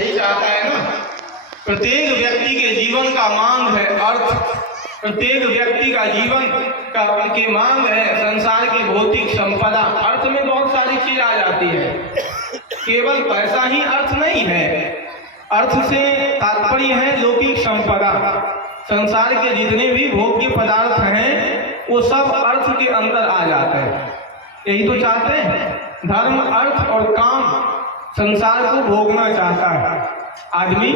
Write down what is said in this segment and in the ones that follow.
यही चाहता है ना। प्रत्येक व्यक्ति के जीवन का मांग है अर्थ, प्रत्येक व्यक्ति का जीवन की मांग है संसार की भौतिक संपदा। अर्थ में बहुत सारी चीज आ जाती है, केवल पैसा ही अर्थ नहीं है। अर्थ से तात्पर्य है लौकिक संपदा। संसार के जितने भी भोग्य पदार्थ हैं वो सब अर्थ के अंदर आ जाते हैं। यही तो चाहते हैं, धर्म अर्थ और काम संसार को भोगना चाहता है। आदमी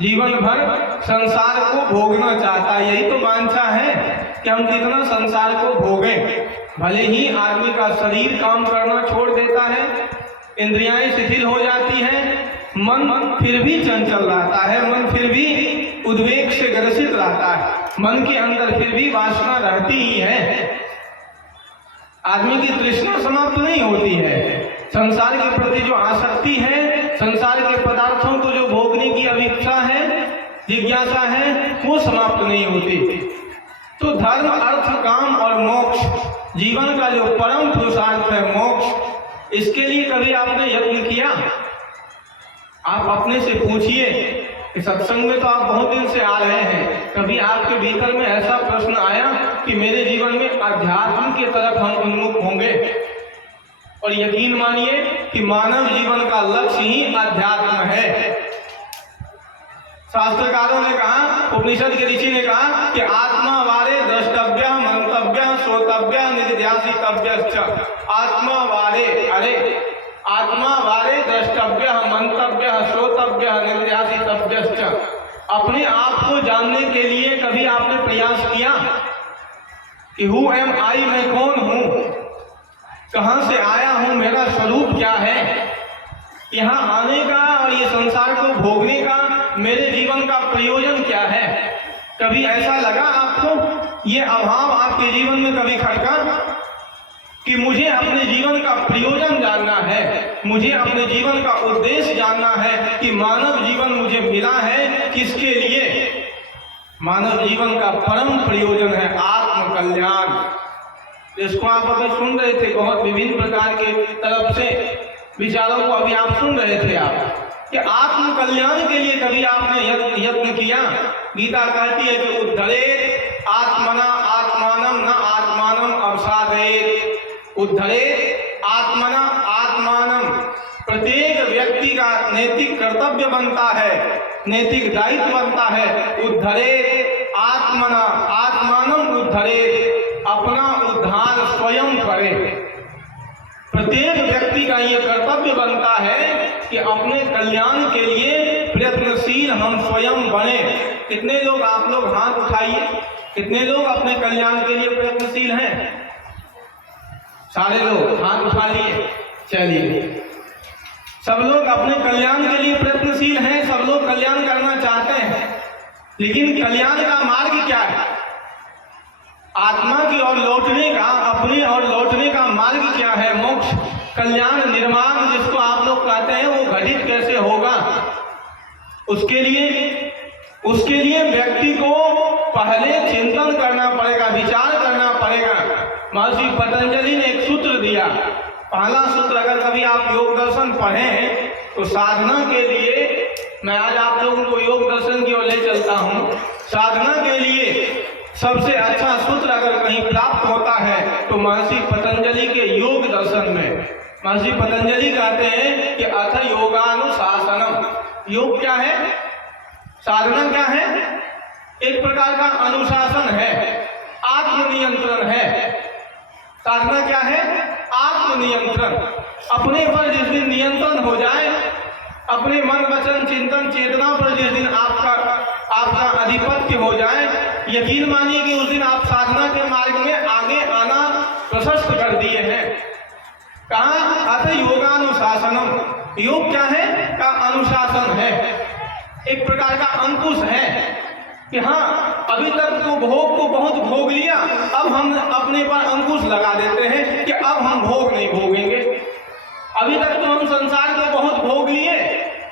जीवन भर संसार को भोगना चाहता है। यही तो वांछा है कि हम कितना संसार को भोगें। भले ही आदमी का शरीर काम करना छोड़ देता है, इंद्रियाएं शिथिल हो जाती हैं, मन फिर भी चंचल रहता है, मन फिर भी उद्वेग से ग्रसित रहता है, मन के अंदर फिर भी वासना रहती ही है। आदमी की तृष्णा समाप्त नहीं होती है। संसार के प्रति जो आसक्ति है, संसार के पदार्थों को जो भोगने की अभिप्सा है, जिज्ञासा है, वो समाप्त नहीं होती। तो धर्म अर्थ काम और मोक्ष, जीवन का जो परम पुरुषार्थ है मोक्ष, इसके लिए कभी आपने यत्न किया? आप अपने से पूछिए कि सत्संग में तो आप बहुत दिन से आ रहे हैं, कभी आपके भीतर में ऐसा प्रश्न आया कि मेरे जीवन में अध्यात्म की तरफ हम उन्मुख होंगे? और यकीन मानिए कि मानव जीवन का लक्ष्य ही अध्यात्म है। शास्त्रकारों ने कहा, उपनिषद के ऋषि ने कहा कि आत्मा वारे द्रष्टव्य मंतव्य श्रोतव्य निध्यासितव्यश्च। आत्मा वारे, अरे आत्मा वारे द्रष्टव्य मंतव्य श्रोतव्य निध्यासितव्यश्च। अपने आप को जानने के लिए कभी आपने प्रयास किया कि हु एम आई, मैं कौन हूं, कहां से आया हूं, मेरा स्वरूप क्या है? यहाँ आने का और ये संसार को भोगने का मेरे जीवन का प्रयोजन क्या है? कभी ऐसा लगा आपको? ये अभाव आपके जीवन में कभी खटका कि मुझे अपने जीवन का प्रयोजन जानना है, मुझे अपने जीवन का उद्देश्य जानना है कि मानव जीवन मुझे मिला है किसके लिए? मानव जीवन का परम प्रयोजन है आत्म कल्याण। इसको आप अभी सुन रहे थे, बहुत विभिन्न प्रकार के तरफ से विचारों को अभी आप सुन रहे थे आप कि आत्म कल्याण के लिए कभी आपने यत्न किया? गीता कहती है कि उद्धरेत आत्मना आत्मानम न आत्मानम अवसादेत। उद्धरेत आत्मना आत्मानम। प्रत्येक व्यक्ति का नैतिक कर्तव्य बनता है, नैतिक दायित्व बनता है, उद्धरेत आत्मना आत्मानम उद्धरेत, अपना उद्धार स्वयं करे। प्रत्येक व्यक्ति का यह कर्तव्य बनता है कि अपने कल्याण के लिए प्रयत्नशील हम स्वयं बने। कितने लोग, आप लोग हाथ उठाइए, कितने लोग अपने कल्याण के लिए प्रयत्नशील हैं? सारे लोग हाथ उठा लिए। चलिए, सब लोग अपने कल्याण के लिए प्रयत्नशील हैं, सब लोग कल्याण करना चाहते हैं, लेकिन कल्याण का मार्ग क्या है? आत्मा की ओर लौटने का, अपने और लौटने का मार्ग क्या है? मोक्ष, कल्याण, निर्माण जिसको आप लोग कहते हैं, वो घटित कैसे होगा? उसके लिए व्यक्ति को पहले चिंतन करना पड़ेगा, विचार करना पड़ेगा। महर्षि पतंजलि ने एक सूत्र दिया। पहला सूत्र, अगर कभी आप योग दर्शन पढ़ें तो साधना के लिए, मैं आज आप लोगों को योग दर्शन की ओर ले चलता हूँ। साधना के लिए सबसे अच्छा सूत्र अगर कहीं प्राप्त होता है तो महर्षि पतंजलि के योग दर्शन में। महर्षि पतंजलि कहते हैं कि अथ योगानुशासनम। योग क्या है? साधना क्या है? एक प्रकार का अनुशासन है, आत्मनियंत्रण है। साधना क्या है? आत्मनियंत्रण। अपने पर जिस दिन नियंत्रण हो जाए, अपने मन वचन चिंतन चेतना पर जिस दिन आपका आधिपत्य हो जाए, यकीन मानिए कि उस दिन आप साधना के मार्ग में आगे आना प्रशस्त कर दिए हैं। कहा? अथ योगानुशासनम। योग क्या है? का अनुशासन है, एक प्रकार का अंकुश है कि हाँ, अभी तक तो भोग को बहुत भोग लिया, अब हम अपने पर अंकुश लगा देते हैं कि अब हम भोग नहीं भोगेंगे। अभी तक तो हम संसार को बहुत भोग लिए,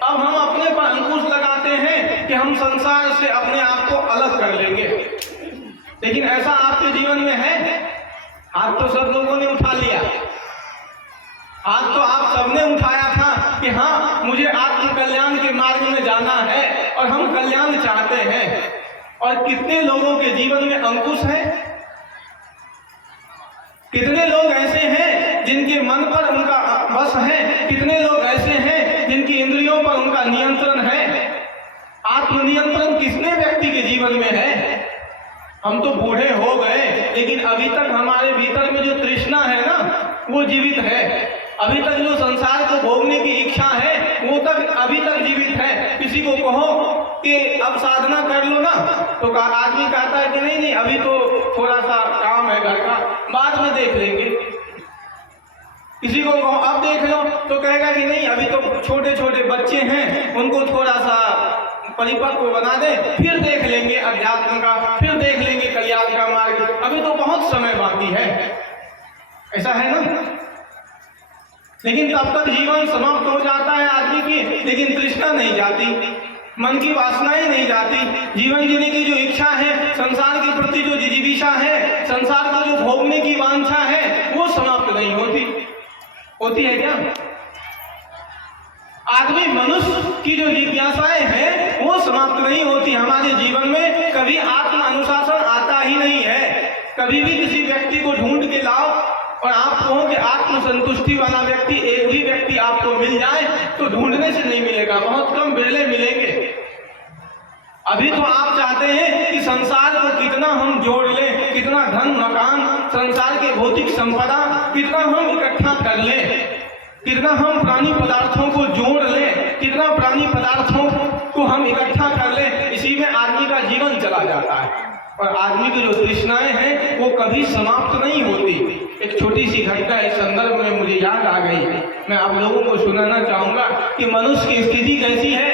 अब हम अपने पर अंकुश लगाते हैं कि हम संसार से अपने आप को अलग कर लेंगे। लेकिन ऐसा आपके जीवन में है? हाथ तो सब लोगों ने उठा लिया, हाथ तो आप सबने उठाया था कि कि हाँ मुझे आत्म कल्याण के मार्ग में जाना है और हम कल्याण चाहते हैं। और कितने लोगों के जीवन में अंकुश है, कितने लोग ऐसे हैं जिनके मन पर उनका वश है, कितने लोग ऐसे हैं जिनकी इंद्रियों पर उनका नियंत्रण है। आत्मनियंत्रण किसने व्यक्ति के जीवन में है? हम तो बूढ़े हो गए लेकिन अभी तक हमारे भीतर में जो तृष्णा है ना वो जीवित है। अभी तक जो संसार को भोगने की इच्छा है वो तक अभी तक जीवित है। किसी को कहो कि अब साधना कर लो ना तो आदमी कहता है कि नहीं नहीं अभी तो थोड़ा सा काम है घर का, बाद में देख लेंगे। किसी को कहो अब देख लो तो कहेगा कि नहीं अभी तो छोटे छोटे बच्चे हैं, उनको थोड़ा सा परिपक्व बना दे फिर देख लेंगे अध्यात्म का, फिर देख लेंगे कल्याण का मार्ग, अभी तो बहुत समय बाकी है। ऐसा है ना? लेकिन तब तक जीवन समाप्त हो जाता है आदमी की, लेकिन तृष्णा नहीं जाती, मन की वासनाएं नहीं जाती, जीवन जीने की जो इच्छा है, संसार के प्रति जो जिजीविषा है, संसार को जो भोगने की वांछा है वो समाप्त नहीं होती। होती है क्या? आदमी मनुष्य की जो जिज्ञासाएं हैं वो समाप्त नहीं होती। हमारे जीवन में कभी आत्म अनुशासन आता ही नहीं है। कभी भी किसी व्यक्ति को ढूंढ के लाओ और आप कहो कि आत्म संतुष्टि वाला व्यक्ति एक भी व्यक्ति आपको मिल जाए तो ढूंढने से नहीं मिलेगा, बहुत कम बिरले मिलेंगे। अभी तो आप चाहते हैं कि संसार को कितना हम जोड़ लें, कितना धन मकान, संसार के भौतिक संपदा कितना हम इकट्ठा कर लें, कितना हम प्राणी पदार्थों को जोड़ लें, कितना प्राणी पदार्थों को हम इकट्ठा कर लें, इसी में आदमी का जीवन चला जाता है। और आदमी की जो तृष्णाएं हैं वो कभी समाप्त नहीं होती। एक छोटी सी घटना इस संदर्भ में मुझे याद आ गई, मैं आप लोगों को सुनाना चाहूंगा कि मनुष्य की स्थिति कैसी है।